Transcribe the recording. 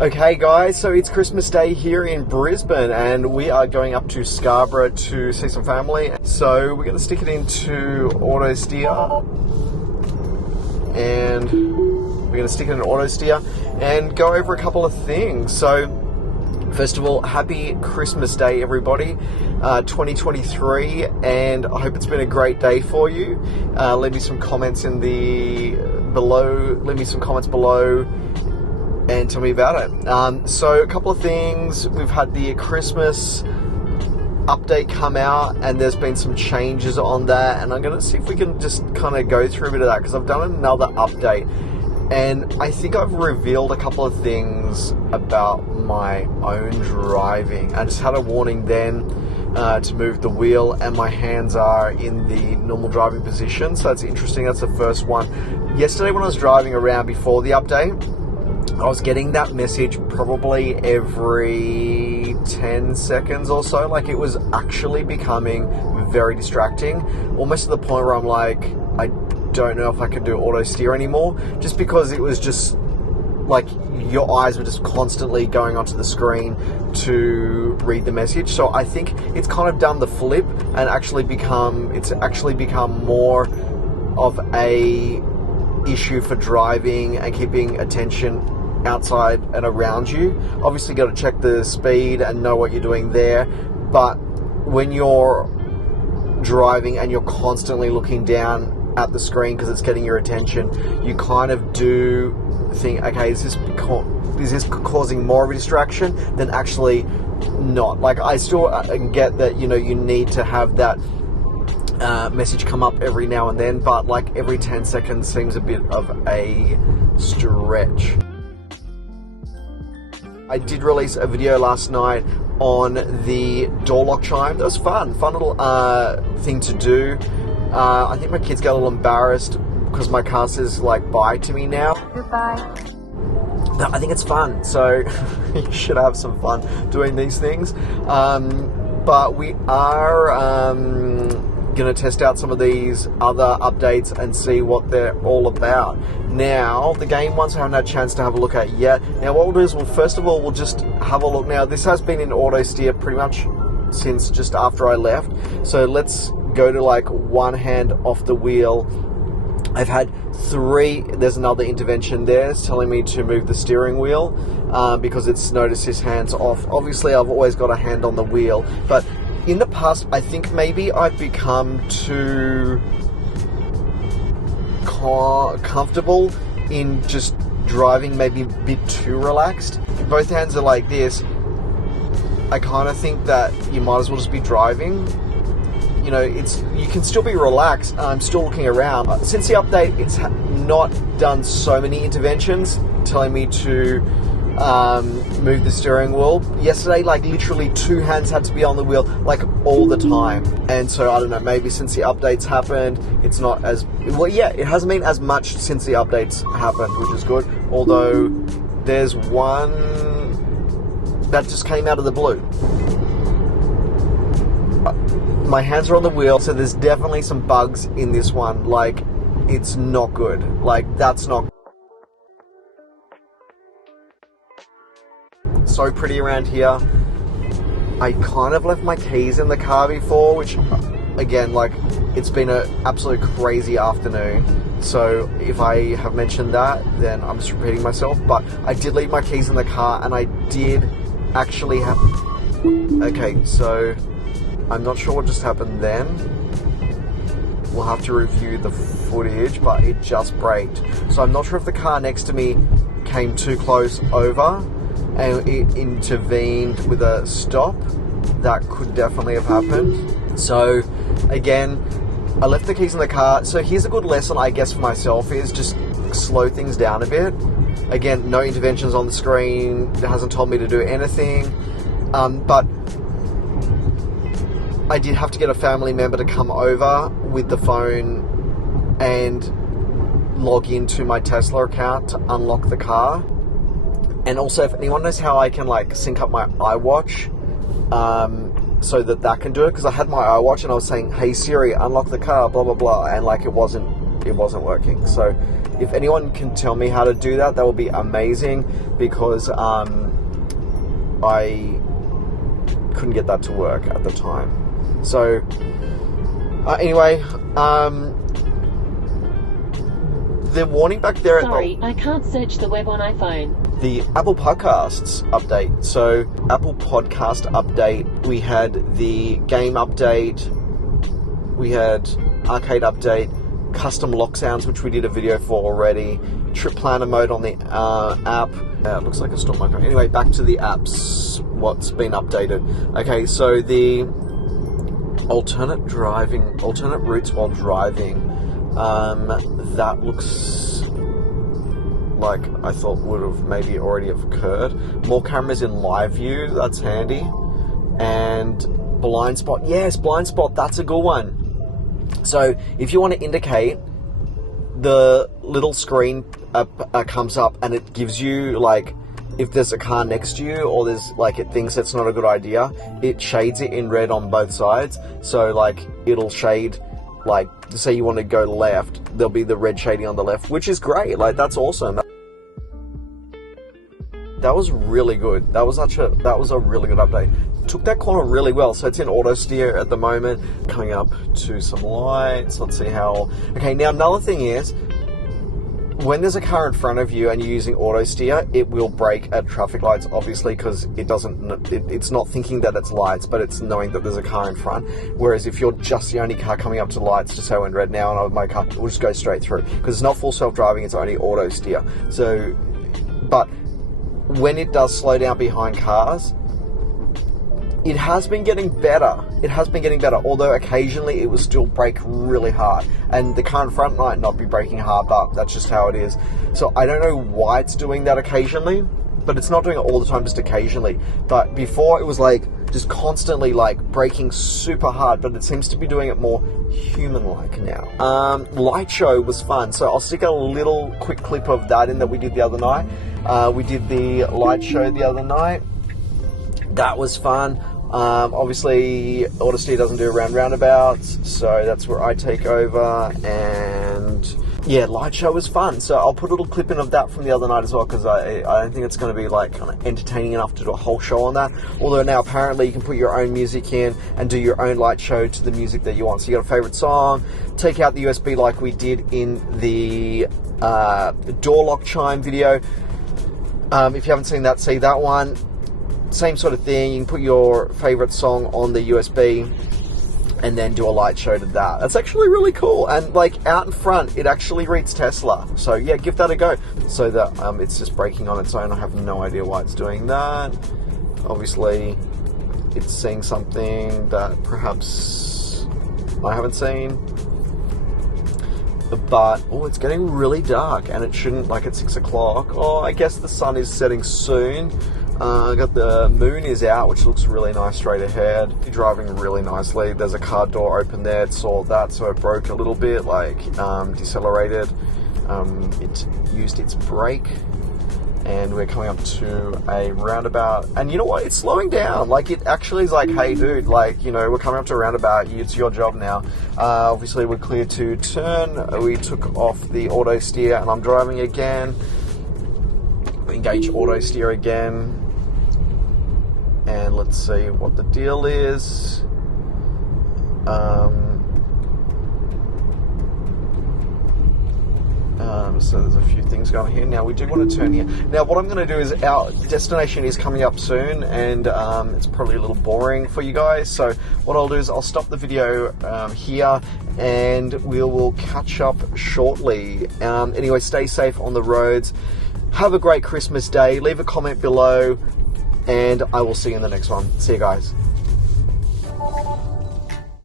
Okay guys, so it's Christmas Day here in Brisbane and we are going up to Scarborough to see some family. So we're going to stick it into auto steer and go over a couple of things. So first of all, happy Christmas Day everybody, 2023, and I hope it's been a great day for you. Leave me some comments below and tell me about it. So a couple of things. We've had the Christmas update come out and there's been some changes on that, and I'm going to see if we can just kind of go through a bit of that because I've done another update and I think I've revealed a couple of things about my own driving. I just had a warning then to move the wheel, and my hands are in the normal driving position, so that's interesting. That's the first one. Yesterday when I was driving around before the update, I was getting that message probably every 10 seconds or so. Like, it was actually becoming very distracting, almost to the point where I'm like, I don't know if I can do auto steer anymore, just because it was just like your eyes were just constantly going onto the screen to read the message. So I think it's kind of done the flip and actually become more of a issue for driving and keeping attention outside and around you. Obviously, got to check the speed and know what you're doing there, but when you're driving and you're constantly looking down at the screen because it's getting your attention, you kind of do think, okay, is this causing more of a distraction than actually not? Like, I still get that, you know, you need to have that message come up every now and then, but like every 10 seconds seems a bit of a stretch. I did release a video last night on the door lock chime. That was fun little thing to do. I think my kids got a little embarrassed because my car says like bye to me now. Goodbye. I think it's fun, so you should have some fun doing these things. But we are going to test out some of these other updates and see what they're all about. Now, the game ones I haven't had a chance to have a look at yet. Now, what we'll do is, first of all, we'll just have a look. Now, this has been in auto steer pretty much since just after I left. So let's go to like one hand off the wheel. I've had 3, there's another intervention there. It's telling me to move the steering wheel because it's noticed his hand's off. Obviously, I've always got a hand on the wheel, but in the past, I think maybe I've become too comfortable in just driving, maybe a bit too relaxed. If both hands are like this, I kind of think that you might as well just be driving. You know, you can still be relaxed. I'm still looking around. Since the update, it's not done so many interventions telling me to move the steering wheel. Yesterday, like literally 2 hands had to be on the wheel, like all the time. And so I don't know, maybe since the updates happened, it's not as well. Yeah, it hasn't been as much since the updates happened, which is good. Although there's one that just came out of the blue. My hands are on the wheel, so there's definitely some bugs in this one. Like, it's not good. Like, that's not so pretty around here. I kind of left my keys in the car before, which again, like, it's been an absolute crazy afternoon. So if I have mentioned that, then I'm just repeating myself. But I did leave my keys in the car, and I did actually have... Okay, so I'm not sure what just happened then. We'll have to review the footage, but it just braked. So I'm not sure if the car next to me came too close over and it intervened with a stop. That could definitely have happened. So again, I left the keys in the car. So here's a good lesson, I guess, for myself, is just slow things down a bit. Again, no interventions on the screen. It hasn't told me to do anything. But I did have to get a family member to come over with the phone and log into my Tesla account to unlock the car. And also, if anyone knows how I can like sync up my iWatch so that can do it, because I had my iWatch and I was saying, hey Siri, unlock the car, blah blah blah, and like it wasn't working. So if anyone can tell me how to do that, that would be amazing, because I couldn't get that to work at the time. So anyway, the warning back there. Sorry, I can't search the web on iPhone. The Apple Podcasts update. So Apple Podcast update, we had the game update, we had arcade update, custom lock sounds, which we did a video for already, trip planner mode on the app. It looks like a stop micro. Anyway, back to the apps, what's been updated. Okay, so the alternate routes while driving, that looks like I thought would have maybe already have occurred. More cameras in live view, that's handy. And blind spot, yes, blind spot, that's a good one. So if you want to indicate, the little screen comes up and it gives you, like, if there's a car next to you or there's, like, it thinks it's not a good idea, it shades it in red on both sides. So, like, it'll shade, like, say you want to go left, there'll be the red shading on the left, which is great. Like, that's awesome. That was really good. That was a really good update. Took that corner really well. So it's in auto steer at the moment. Coming up to some lights. Let's see how. Okay, now another thing is, when there's a car in front of you and you're using auto steer, it will brake at traffic lights, obviously, because it's not thinking that it's lights, but it's knowing that there's a car in front. Whereas if you're just the only car coming up to lights, just say we're in red now, and my car will just go straight through, because it's not full self-driving, it's only auto steer. So, but when it does slow down behind cars, it has been getting better. Although occasionally it will still brake really hard. And the car in front might not be braking hard, but that's just how it is. So I don't know why it's doing that occasionally, but it's not doing it all the time, just occasionally. But before it was like just constantly like braking super hard, but it seems to be doing it more human-like now. Light show was fun. So I'll stick a little quick clip of that in that we did the other night. We did the light show the other night. That was fun. Obviously, AutoSteer doesn't do roundabouts, so that's where I take over. And yeah, light show was fun. So I'll put a little clip in of that from the other night as well, because I don't think it's going to be like kind of entertaining enough to do a whole show on that. Although now apparently you can put your own music in and do your own light show to the music that you want. So you got a favorite song, take out the USB like we did in the door lock chime video. If you haven't seen that, see that one. Same sort of thing. You can put your favorite song on the USB and then do a light show to that. That's actually really cool. And like out in front, it actually reads Tesla. So yeah, give that a go. So that it's just braking on its own. I have no idea why it's doing that. Obviously, it's seeing something that perhaps I haven't seen. But, oh, it's getting really dark, and it shouldn't, like, at 6 o'clock. Oh, I guess the sun is setting soon. I got the moon is out, which looks really nice straight ahead. Driving really nicely. There's a car door open there. It saw that, so it broke a little bit, like, decelerated. It used its brake. And we're coming up to a roundabout. And you know what? It's slowing down. Like, it actually is like, hey, dude, like, you know, we're coming up to a roundabout. It's your job now. Obviously, we're clear to turn. We took off the auto steer, and I'm driving again. Engage auto steer again. And let's see what the deal is. So there's a few things going here. Now we do want to turn here. Now what I'm going to do is, our destination is coming up soon, and it's probably a little boring for you guys. So what I'll do is I'll stop the video here, and we will catch up shortly. Anyway, stay safe on the roads. Have a great Christmas day. Leave a comment below, and I will see you in the next one. See you guys.